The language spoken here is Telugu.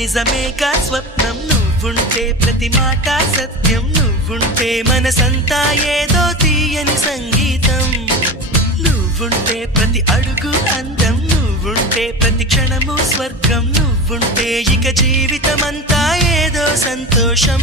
నిజమేగా స్వప్నం నువ్వుంటే ప్రతి మాట సత్యం నువ్వుంటే మనసంతా ఏదో తీయని సంగీతం నువ్వుంటే ప్రతి అడుగు అందం నువ్వుంటే ప్రతి క్షణము స్వర్గం నువ్వుంటే ఇక జీవితమంతా ఏదో సంతోషం